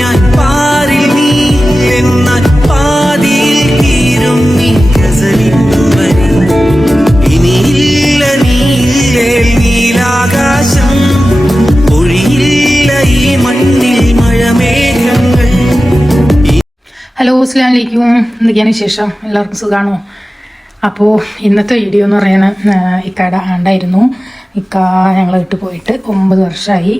ഞാൻ എന്നാൽ പാതിയിൽ ഈ മണ്ണിൽ മഴമേഘങ്ങൾ. ഹലോ അസ്ലാം വലൈക്കും എന്തൊക്കെയാണ് വിശേഷം? എല്ലാവർക്കും സുഖാണോ? അപ്പോൾ ഇന്നത്തെ വീഡിയോ എന്ന് പറയുന്നത് ഇക്കയുടെ ആണ്ടായിരുന്നു. ഇക്ക ഞങ്ങളെ വിട്ട് പോയിട്ട് ഒമ്പത് വർഷമായി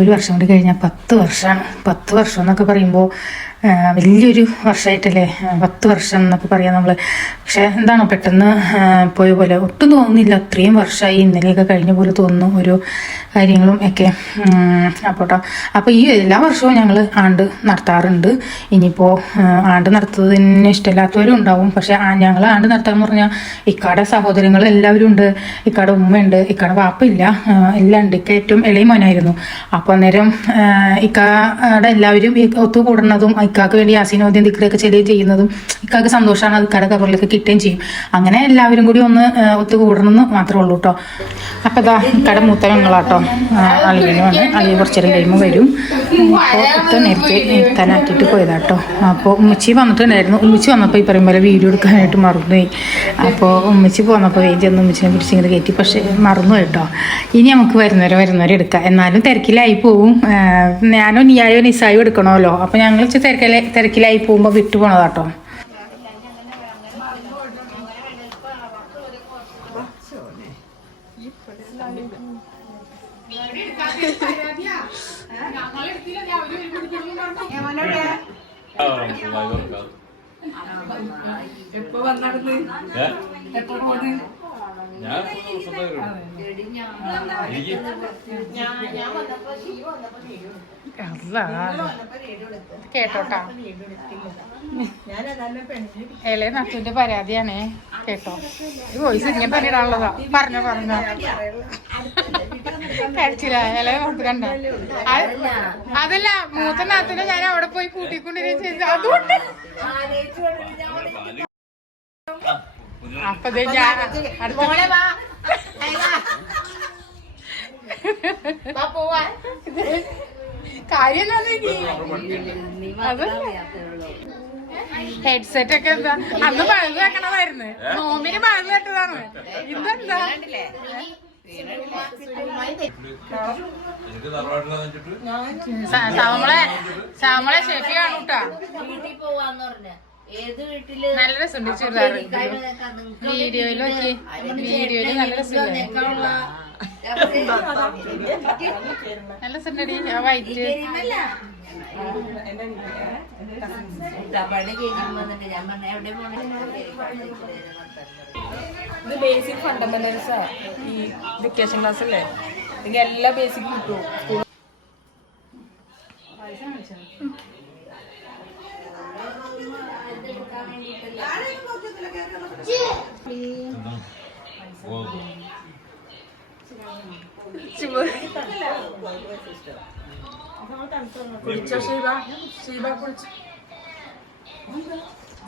ഒരു വർഷം കൂടി കഴിഞ്ഞാൽ പത്ത് വർഷമാണ് പത്ത് വർഷം എന്നൊക്കെ പറയുമ്പോൾ വലിയൊരു വർഷമായിട്ടല്ലേ പത്ത് വർഷം എന്നൊക്കെ പറയാം നമ്മൾ പക്ഷെ എന്താണ് പെട്ടെന്ന് പോയ പോലെ. ഒട്ടും തോന്നുന്നില്ല. അത്രയും വർഷമായി ഇന്നലെയൊക്കെ കഴിഞ്ഞ പോലെ തോന്നുന്നു ഓരോ കാര്യങ്ങളും ഒക്കെ. അപ്പോട്ടോ അപ്പോൾ ഈ എല്ലാ വർഷവും ഞങ്ങൾ ആണ്ട് നടത്താറുണ്ട്. ഇനിയിപ്പോൾ ആണ്ട് നടത്തുന്നതിന് ഇഷ്ടമില്ലാത്തവരും ഉണ്ടാവും. പക്ഷെ ഞങ്ങൾ ആണ്ട് നടത്താന്ന് പറഞ്ഞാൽ ഇക്കാടെ സഹോദരങ്ങൾ എല്ലാവരും ഉണ്ട്. ഇക്കാടെ ഉമ്മയുണ്ട്. ഇക്കാടെ വാപ്പയില്ല. എല്ലാം ഉണ്ട്. ഇക്ക ഏറ്റവും ഇളയ മോനായിരുന്നു. അപ്പോൾ അന്നേരം ഇക്കാടെ എല്ലാവരും ഒത്തു ഒത്തുകൂടുന്നതും ഇക്കാക്ക് വേണ്ടി യാസീനോദ്യം ദിക്കറൊക്കെ ചെല്ലുകയും ചെയ്യുന്നതും ഇക്കാക്ക് സന്തോഷമാണ് അത് ഇക്കാടെ കവറിലൊക്കെ കിട്ടുകയും ചെയ്യും. അങ്ങനെ എല്ലാവരും കൂടി ഒന്ന് ഒത്തുകൂടണമെന്ന് മാത്രമേ ഉള്ളൂ കേട്ടോ അപ്പം ഇതാ ഇക്കാടെ മൂത്ത പെങ്ങളാട്ടോ. വന്ന് അളിയ കുറച്ചു നേരം കഴിയുമ്പോൾ വരും. അപ്പോൾ ഇത്ത നേരത്തെ എത്താനാക്കിയിട്ട് പോയതാട്ടോ. അപ്പോൾ ഉമ്മച്ചി വന്നിട്ടുണ്ടായിരുന്നു. ഉമ്മച്ചി വന്നപ്പോൾ ഈ പറയും പോലെ വീഡിയോ എടുക്കാനായിട്ട് മറന്നുപോയി. അപ്പോൾ ഉമ്മച്ചി പോന്നപ്പോൾ വേഗം ചെന്ന് ഉമ്മച്ചിനെ പിടിച്ചിങ്ങനെ കയറ്റി. പക്ഷേ മറന്നു കേട്ടോ ഇനി നമുക്ക് വരുന്നവരെ വരുന്നവരെ എടുക്കാം. എന്നാലും തിരക്കിലായി പോവും. ഞാനോ നീയായോ നിസായോ എടുക്കണമല്ലോ. അപ്പോൾ ഞങ്ങൾ ഇച്ചിരി തിരക്കിലായി തിരക്കിലായി പോകുമ്പോൾ വിട്ടു കേട്ടോ എപ്പോ വന്നടന്ന് ഏ? എപ്പോ പോന്ന്? ഞാൻ മൂന്ന് ദിവസത്തെ കേട്ടോട്ടാ. ഇളയ നത്തുവിന്റെ പരാതിയാണേ. കേട്ടോ. ഈ വോയിസ് ഇങ്ങനെ തന്നെ ഇടാനുള്ളതാ പറഞ്ഞോ. പറഞ്ഞോ കഴിച്ചില്ല നട്ടു കണ്ട? അതല്ല മൂത്ത നാത്തിനെ ഞാൻ അവിടെ പോയി കൂട്ടിക്കൊണ്ടിരിക്കും ചെയ്തു. അതുകൊണ്ട് അപ്പൊ ഞാൻ കാര്യം ഹെഡ്സെറ്റ് ഒക്കെ എന്താ? അന്ന് പഴുത് വെക്കണതായിരുന്നു നോമിന് പഴുത് വെട്ടതാണ് ഇതെന്താ? എനിക്ക് ശ്യാമളെ വെച്ചിട്ട് സ- സാമളെ സാമളെ ഷെഫി കാണൂട്ടാ വീട്ടിൽ പോവാന്ന് പറഞ്ഞ. ഏത് വീട്ടിൽ? നല്ല രസമുണ്ട് ചുരിദാർ വീഡിയോയിൽ നോക്കി വീഡിയോയിൽ നല്ല രസമുണ്ട്. നല്ല രസമുണ്ടടി ആ വൈറ്റ് ഇത് ബേസിക് ഫണ്ടമെന്റൽസാ ഈ വെക്കേഷൻ ക്ലാസ് അല്ലേ? എല്ലാ ബേസിക് കിട്ടും.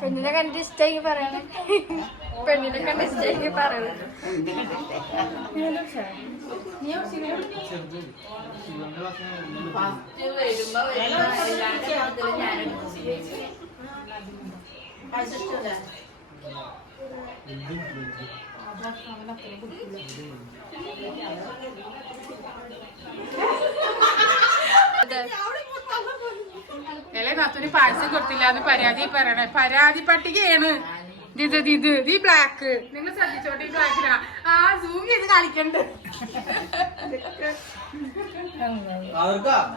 പെണ്ണിനെ കണ്ടിട്ട് ഇഷ്ടമായി പറയണേ. പെണ്ണിനെ കണ്ട് ഇഷ്ടമായി പറയണേ. ഫസ്റ്റ് ഇളയ നാത്തൂന് കൊടുത്തില്ല എന്ന് പരാതി പറയണേ. പരാതി പട്ടികയാണ്. ഇത് ഇത് ഇത് ഈ ബ്ലാക്ക് നിങ്ങൾ ശ്രദ്ധിച്ചോട്ടെ ഈ ബ്ലാക്കിനാ ആ സൂം ചെയ്ത് കളിക്കണ്ട് ആൾക്കാരെ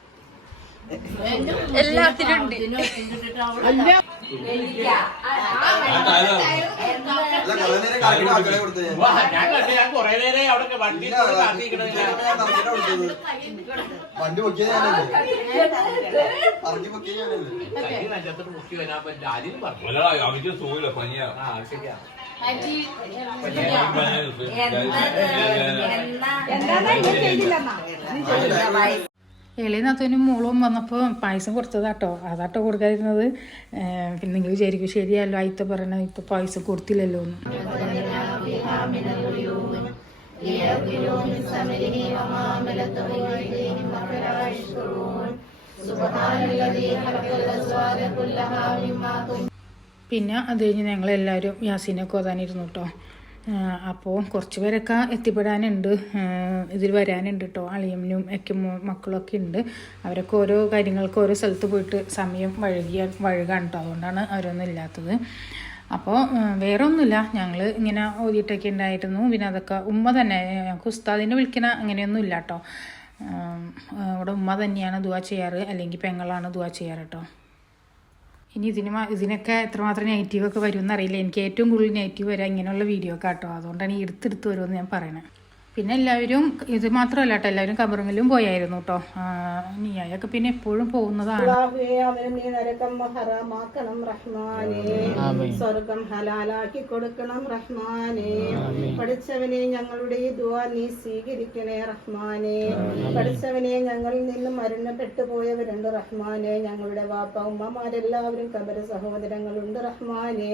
എല്ലാത്തിലും ഉണ്ട് വണ്ടി വണ്ടി പൊക്കിയത് ഞാനല്ലേ പറഞ്ഞു പൊക്കിയ ഞാനല്ലേ അവർക്ക് സുഖമില്ല പനിയാ ആ ശരിയാ എളിയനാത്തനും മോളും വന്നപ്പോൾ പായസം കൊടുത്തതാട്ടോ. അതാട്ടോ കൊടുക്കാതിരുന്നത്. പിന്നെ നിങ്ങൾ വിചാരിക്കും ശരിയല്ലോ അയിത്ത പറയണ ഇപ്പൊ പായസം കൊടുത്തില്ലല്ലോ എന്ന്. പിന്നെ അത് കഴിഞ്ഞ് ഞങ്ങളെല്ലാവരും യാസീനൊക്കെ ഓതാനിരുന്നു കേട്ടോ അപ്പോൾ കുറച്ച് പേരൊക്കെ എത്തിപ്പെടാനുണ്ട്. ഇതിൽ വരാനുണ്ട് കേട്ടോ അളിയമ്മനും ഒക്കെ മക്കളൊക്കെ ഉണ്ട്. അവരൊക്കെ ഓരോ കാര്യങ്ങൾക്ക് ഓരോ സ്ഥലത്ത് പോയിട്ട് സമയം വഴുകിയ വഴുകാണ് കേട്ടോ അതുകൊണ്ടാണ് അവരൊന്നും ഇല്ലാത്തത്. അപ്പോൾ വേറെ ഒന്നുമില്ല ഞങ്ങൾ ഇങ്ങനെ ഓതിയിട്ടൊക്കെ ഉണ്ടായിരുന്നു. പിന്നെ അതൊക്കെ ഉമ്മ തന്നെ ഞങ്ങൾക്ക് ഉസ്താദിനെ വിളിക്കണ അങ്ങനെയൊന്നും ഇല്ല കേട്ടോ ഇവിടെ ഉമ്മ തന്നെയാണ് ദുവാ ചെയ്യാറ്. അല്ലെങ്കിൽ പെങ്ങളാണ് ദുവാ ചെയ്യാറ് കേട്ടോ ഇനി ഇതിന് ഇതിനൊക്കെ എത്രമാത്രം നെഗറ്റീവ് ഒക്കെ വരുമെന്ന് അറിയില്ല എനിക്ക് ഏറ്റവും കൂടുതൽ നെഗറ്റീവ് വരാം ഇങ്ങനെയുള്ള വീഡിയോ ഒക്കെ കേട്ടോ അതുകൊണ്ടാണ് ഈ എടുത്തെടുത്ത് വരുമെന്ന് ഞാൻ പറയണത് പിന്നെ എല്ലാവരും ഇത് മാത്രമല്ല കേട്ടോ എല്ലാവരും കബറിങ്ങിലും പോയായിരുന്നു കേട്ടോ. നീയായൊക്കെ പിന്നെ എപ്പോഴും പോകുന്നതാണ്. നീ നരകം ഹറാമാക്കണം റഹ്മാനെ. സ്വർഗം ഹലാലാക്കി കൊടുക്കണം റഹ്മാനെ. പഠിച്ചവനെ ഞങ്ങളുടെ ഈ ദുആ നീ സ്വീകരിക്കണേ റഹ്മാനെ. പഠിച്ചവനെ ഞങ്ങളിൽ നിന്ന് മരണപ്പെട്ടു പോയവരുണ്ട് റഹ്മാനെ. ഞങ്ങളുടെ വാപ്പ ഉമ്മമാരെല്ലാവരും കബര സഹോദരങ്ങളുണ്ട് റഹ്മാനെ.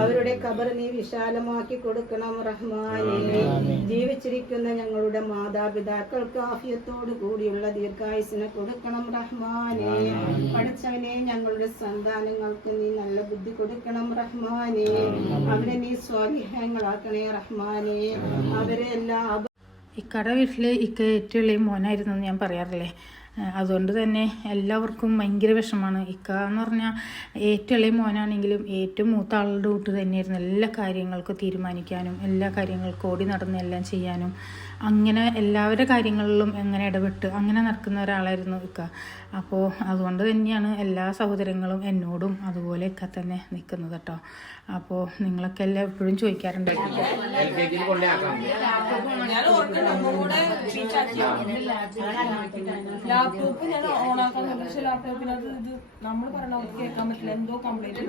അവരുടെ കബർ നീ വിശാലമാക്കി കൊടുക്കണം റഹ്മാനെ. ജീവിച്ചിരിക്കുന്ന ഞങ്ങളുടെ മാതാപിതാക്കൾക്ക് ആഫിയത്തോടു കൂടിയുള്ള ദീർഘായുസിനെ കൊടുക്കണം റഹ്മാനെ. പഠിച്ചവനെ ഞങ്ങളുടെ സന്താനങ്ങൾക്ക് നീ നല്ല ബുദ്ധി കൊടുക്കണം റഹ്മാനെ. അവരെ നീ സ്വാലിഹ്യങ്ങളാക്കണേ റഹ്മാനെ. അവരെ എല്ലാ ഇക്കട വീട്ടിൽ ഇക്ക ഏറ്റവും ഇളയ മോനായിരുന്നു എന്ന് ഞാൻ പറയാറില്ലേ? അതുകൊണ്ട് തന്നെ എല്ലാവർക്കും ഭയങ്കര വിഷമമാണ് ഇക്ക എന്ന് പറഞ്ഞാൽ ഏറ്റവും ഇളയ മോനാണെങ്കിലും ഏറ്റവും മൂത്ത ആളുടെ കൂട്ട് തന്നെയായിരുന്നു എല്ലാ കാര്യങ്ങൾക്കും തീരുമാനിക്കാനും എല്ലാ കാര്യങ്ങൾക്കും ഓടി നടന്ന് എല്ലാം ചെയ്യാനും. അങ്ങനെ എല്ലാവരുടെ കാര്യങ്ങളിലും എങ്ങനെ ഇടപെട്ട് അങ്ങനെ നടക്കുന്ന ഒരാളായിരുന്നു ഇക്ക. അപ്പോൾ അതുകൊണ്ട് തന്നെയാണ് എല്ലാ സഹോദരങ്ങളും എന്നോടും അതുപോലെയൊക്കെ തന്നെ നിൽക്കുന്നത് കേട്ടോ. അപ്പോൾ നിങ്ങളൊക്കെ എല്ലാം എപ്പോഴും ചോദിക്കാറുണ്ട് ലാപ്ടോപ്പ് ഞാൻ ഓണാക്കാൻ നോക്കി പക്ഷെ ലാപ്ടോപ്പിനകത്ത് ഇത് നമ്മൾ കേൾക്കാൻ പറ്റില്ല. എന്തോ കംപ്ലൈന്റ്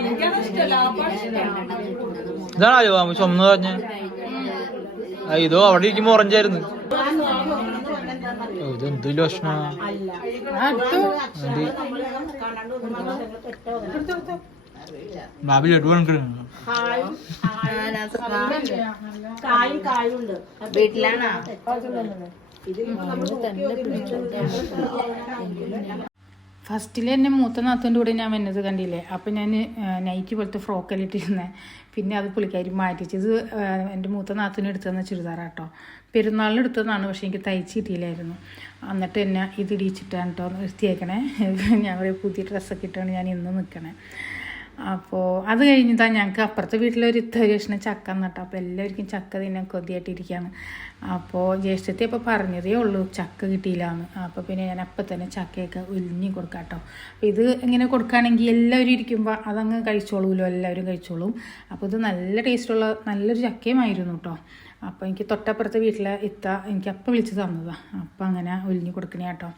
എനിക്കാണ് ഇഷ്ടം. ലാപ്പാണ് ഇഷ്ടം. ഇതാണോ ചുമന്ന് പറഞ്ഞ. ഇതോ അവിടെ ഇരിക്കുമ്പോ ഓറഞ്ചായിരുന്നു ഇത് എന്ത്? ലോഷന ബാബി ലഡു കണക്കിടുന്നു വീട്ടിലാണോ? ഫസ്റ്റിൽ എന്നെ മൂത്ത നാത്തന്റെ കൂടെ ഞാൻ വന്നത് കണ്ടില്ലേ? അപ്പം ഞാൻ നൈറ്റ് പോലത്തെ ഫ്രോക്കെല്ലാം ഇട്ടിരുന്നത് പിന്നെ അത് പുള്ളിക്കാരി മാറ്റിച്ച് ഇത് എന്റെ മൂത്ത നാത്തന് എടുത്തതെന്ന് ചുരിദാറാട്ടോ. പെരുന്നാളിന് എടുത്തതാണ് പക്ഷേ എനിക്ക് തയ്ച്ച് കിട്ടിയില്ലായിരുന്നു. എന്നിട്ട് എന്നെ ഇത് ഇടിച്ചിട്ടാണ് കേട്ടോ നിർത്തിയേക്കണേ. ഞാൻ ഒരു പുതിയ ഡ്രസ്സൊക്കെ ഇട്ടാണ് ഞാൻ ഇന്ന് നിൽക്കണേ അപ്പോൾ അത് കഴിഞ്ഞിതാ ഞങ്ങൾക്ക് അപ്പുറത്തെ വീട്ടിലൊരു ഇത്തരേഷന് ചക്ക എന്നിട്ട് അപ്പോൾ എല്ലാവർക്കും ചക്ക തിന്നാൻ കൊതിയായിട്ടിരിക്കുകയാണ് അപ്പോൾ ജ്യേഷ്ഠത്തെ അപ്പോൾ പറഞ്ഞതേ ഉള്ളൂ ചക്ക കിട്ടിയില്ലാന്ന്. അപ്പോൾ പിന്നെ ഞാൻ അപ്പം തന്നെ ചക്കയൊക്കെ ഉലിഞ്ഞി കൊടുക്കാം കേട്ടോ അപ്പോൾ ഇത് ഇങ്ങനെ കൊടുക്കുകയാണെങ്കിൽ എല്ലാവരും ഇരിക്കുമ്പോൾ അതങ്ങ് കഴിച്ചോളൂല്ലോ എല്ലാവരും കഴിച്ചോളും. അപ്പോൾ ഇത് നല്ല ടേസ്റ്റുള്ള നല്ലൊരു ചക്കയുമായിരുന്നു കേട്ടോ അപ്പോൾ എനിക്ക് തൊട്ടപ്പുറത്തെ വീട്ടിലെ ഇത്ത എനിക്ക് അപ്പം വിളിച്ച് തന്നതാണ് അപ്പം അങ്ങനെ ഉലിഞ്ഞി കൊടുക്കണേ കേട്ടോ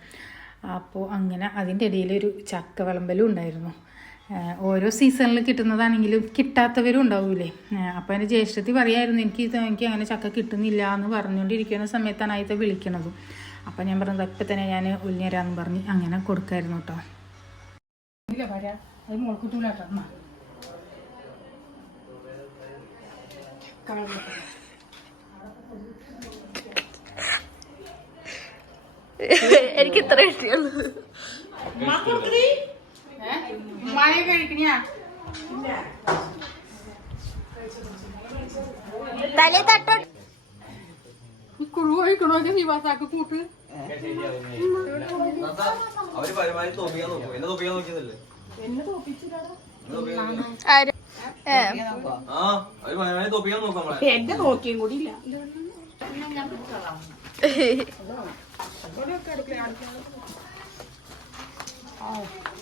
അപ്പോൾ അങ്ങനെ അതിന്റെ ഇടയിൽ ഒരു ചക്ക വിളമ്പലും ഉണ്ടായിരുന്നു. ഓരോ സീസണിൽ കിട്ടുന്നതാണെങ്കിലും കിട്ടാത്തവരും ഉണ്ടാവൂലേ? അപ്പോൾ എന്റെ ജ്യേഷ്ഠത്തി പറയായിരുന്നു എനിക്ക് എനിക്ക് അങ്ങനെ ചക്ക കിട്ടുന്നില്ല എന്ന് പറഞ്ഞുകൊണ്ടിരിക്കുന്ന സമയത്താണ് ആദ്യത്തെ വിളിക്കണത്. അപ്പോൾ ഞാൻ പറഞ്ഞത് ഇപ്പം തന്നെ ഞാൻ ഉള്ളിയരാന്ന് പറഞ്ഞ് അങ്ങനെ കൊടുക്കായിരുന്നു കേട്ടോ എനിക്ക് ഇത്ര കിട്ടിയുള്ളൂ. മഴ കഴിക്കണിയാ തലേ തട്ടോ. കുഴു കഴിക്കണോ നീ വാസാക്ക് കൂട്ട്. അവർ പരമാവധി തോപ്പിക്കാൻ നോക്കും. എന്നെ തോപ്പിക്കാൻ നോക്കിയതല്ലേ? ആ അവർ പരമാവധി തോപ്പിക്കാൻ നോക്കാം നമ്മളെ. എന്റെ നോക്കിയും കൂടി ഇല്ല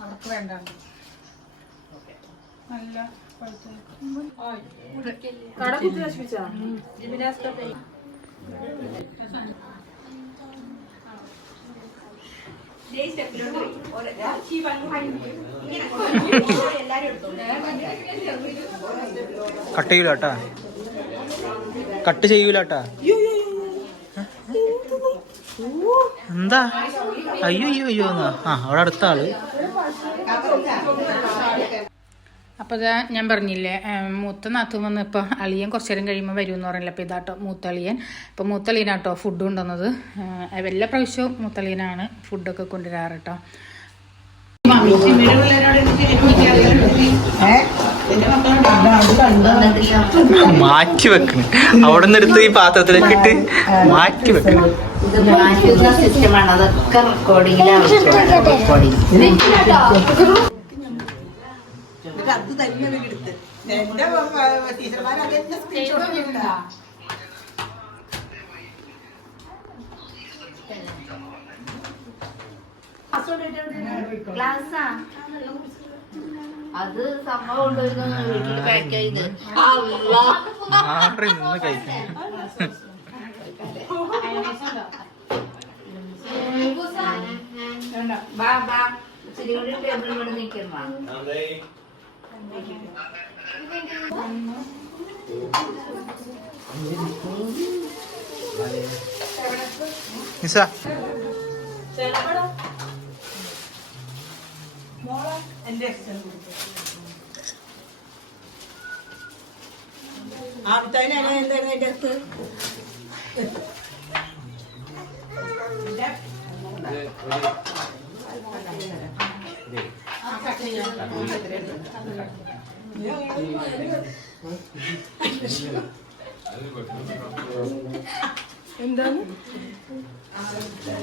അവർക്ക് വേണ്ട. നല്ല കട കുത്തി നശിപ്പിച്ചാ കട്ട് ചെയ്യൂല കേട്ടാ കട്ട് ചെയ്യൂല കേട്ടാ എന്താ? അയ്യോ അയ്യോ അയ്യോ എന്നാ. ആ അവിടെ അടുത്ത ആൾ അപ്പോൾ ഇതാ ഞാൻ പറഞ്ഞില്ലേ ഏം, മൂത്ത നാത്തു വന്ന് ഇപ്പോൾ അളിയൻ കുറച്ച് നേരം കഴിയുമ്പോൾ വരും എന്ന് പറഞ്ഞില്ല അപ്പോൾ ഇതാട്ടോ മൂത്തളിയൻ. ഇപ്പോൾ മൂത്തളിയനാട്ടോ ഫുഡ് കൊണ്ടുവന്നത്. എല്ലാ പ്രാവശ്യവും മൂത്തളിയനാണ് ഫുഡൊക്കെ കൊണ്ടുവരാറ് കേട്ടോ മാറ്റി വെക്കണ്. അവിടെ നിന്ന് എടുത്ത് ഈ പാത്രത്തിലേക്ക് ഇട്ട് മാറ്റി വെക്കണ്. ഇത് മാറ്റുന്ന സിസ്റ്റമാണ് അതൊക്കെ റെക്കോർഡിങ്ങിലാണ് റെക്കോർഡിങ് അത് തന്നെ എടുത്ത്. എന്റെ ടീച്ചർമാർ അതെന്നെ സ്ക്രീൻഷോട്ട് ക്ലാസ്സാ അത് സംഭവം കൊണ്ടുവരുന്ന വീട്ടിൽ മാറി നിന്ന് കഴിക്കണം നിസ ആദ്യത്തെ എന്തായിരുന്നു അതിന്റെ അടുത്ത് അതിന്റെ തലത്തുണി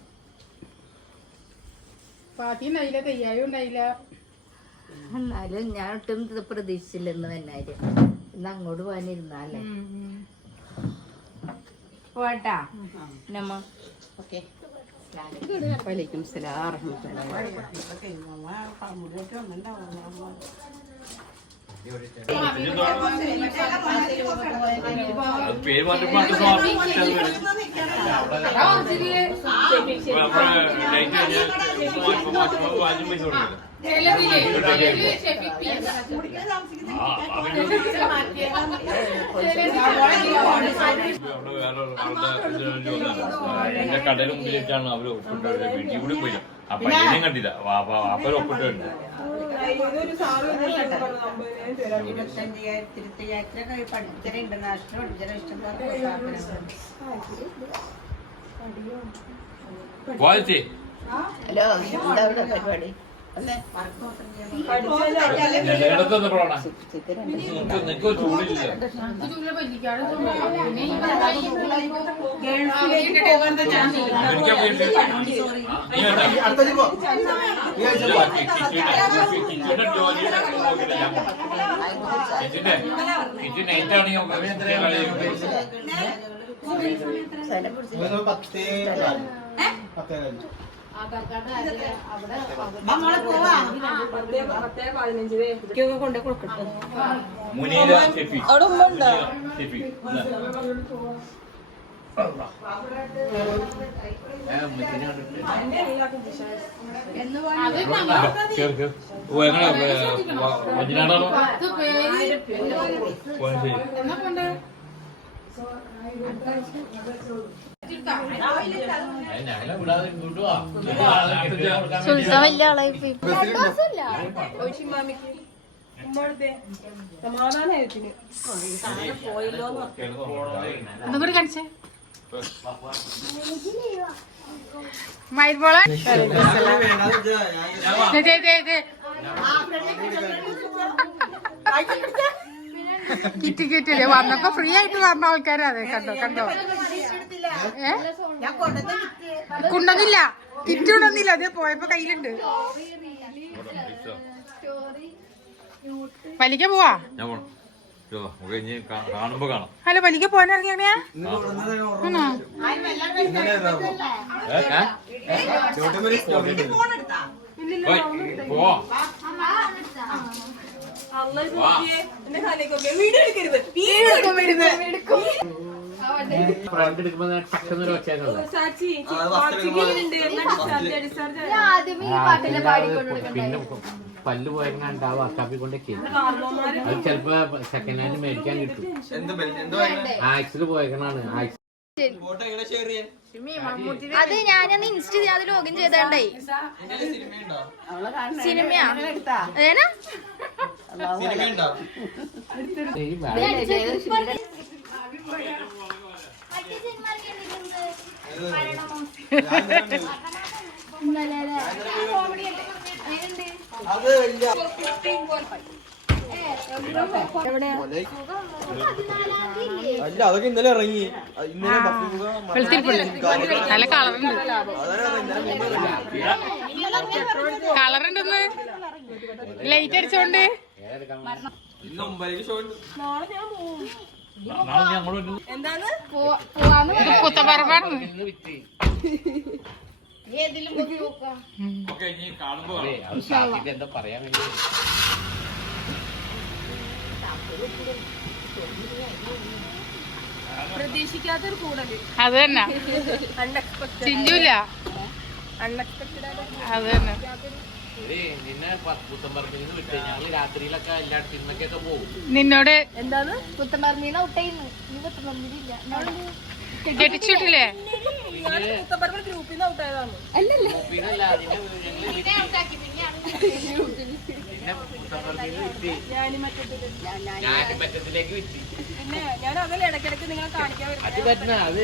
പാത്തി ഉണ്ടായില്ല തെയ്യായും ഉണ്ടായില്ല. എന്നാലും ഞാൻ ഒട്ടും ഇത് പ്രതീക്ഷിച്ചില്ലെന്ന് വന്നാൽ ഇന്ന് അങ്ങോട്ട് പോകാനിരുന്നാലേ. പോട്ടാ നമ്മ ഓക്കെ. വലൈക്കും സലാം അത് പേര് മാറ്റുമ്പോൾ എന്റെ കടയുടെ വിളിച്ചാണ് അവർ ഒപ്പിട്ടത് വീട്ടിൽ കൂടി പോയി അപ്പൊ എന്നെ കണ്ടില്ല വാപ്പര് ഒപ്പിട്ടുണ്ട് കണ്ടു പോയച്ചേ ഇന്റർനാഷണൽ എന്താ ഇവിടെ പരിപാടി വീട്ടിൽ നീ എന്താ? കിച്ചണിന്റെ ജോലിയുടെ നോക്കിയില്ല ഞാൻ. കിച്ചണിന്റെ മുനീല ഷെഫി അവിടെ ഉമ്മ ഉണ്ടോ ഷെഫി സുൽത്താൻ വലിയ ആളായി പോയി ഒഴിച്ചിമാമിക്ക് ഉമ്മടുത്തെ സമാധാനത്തിന് ദേ ദേ കാണിച്ചേ മയിൽപോള കിറ്റ് കിറ്റ് വന്നപ്പോ ഫ്രീ ആയിട്ട് വന്ന ആൾക്കാരാ അതെ. കണ്ടോ കണ്ടോ? ഏ? കൊണ്ടൊന്നില്ല കിറ്റ്. കൊണ്ടൊന്നില്ല അത് പോയപ്പോ കയ്യിലുണ്ട്. വലിക്ക പോവാ? ഹലോ പലിക്ക വലിക്ക ഇറങ്ങിയാ ആണോ ഓയ്, പോവാം അള്ളാഹ് നോക്കിയേ എന്റെ കാലേക്ക് നോക്കിയേ വീഡിയോ എടുക്കരുത് വീഡിയോ എടുക്കരുത് ഫ്രണ്ട് എടുക്കുമ്പോ ഒച്ചയൊക്കെ പാടിക്കൊണ്ടിരിക്കണ്ടേ പിന്നെ പല്ല് പോയെങ്ങാണ്ട് ആ വർക്കാപ്പി കൊണ്ടൊക്കെ അത് ചിലപ്പോ സെക്കൻഡ് ഹാൻഡ് മേടിക്കാൻ കിട്ടും? ആക്സിൽ പോയേക്കണാണ് അത് ഞാനന്ന് ഇൻസ്റ്റ അത് ലോഗിൻ ചെയ്തോണ്ടായി. സിനിമയാ? ഏനാ? അല്ല അതൊക്കെ ഇന്നലെ ഇറങ്ങി ഇന്നലെ നല്ല കളറുണ്ട്. കളറുണ്ടെന്ന്. ലൈറ്റ് അടിച്ചോണ്ട്. എന്താ പറയാൻ വേണ്ടി. പ്രതീക്ഷിക്കാത്തൊരു കൂടൽ. അത് തന്നെ. അൺഎക്സ്പെക്ടഡ് ചിഞ്ചൂല. അൺഎക്സ്പെക്ടഡ് അത് തന്നെ. നിന്നെ വിട്ട് ഞങ്ങൾ രാത്രിയിലൊക്കെ പോകും. നിന്നോട് എന്താണ് പുത്തമർന്നീന്ന് ഔട്ടായിരുന്നു നീ പുത്തമർന്നില്ല കെട്ടിച്ചിട്ടില്ലേ? ഞാൻ അതല്ല ഇടയ്ക്കിടയ്ക്ക് നിങ്ങളെ കാണിക്കാൻ വരും അത് പറ്റുന്ന അത്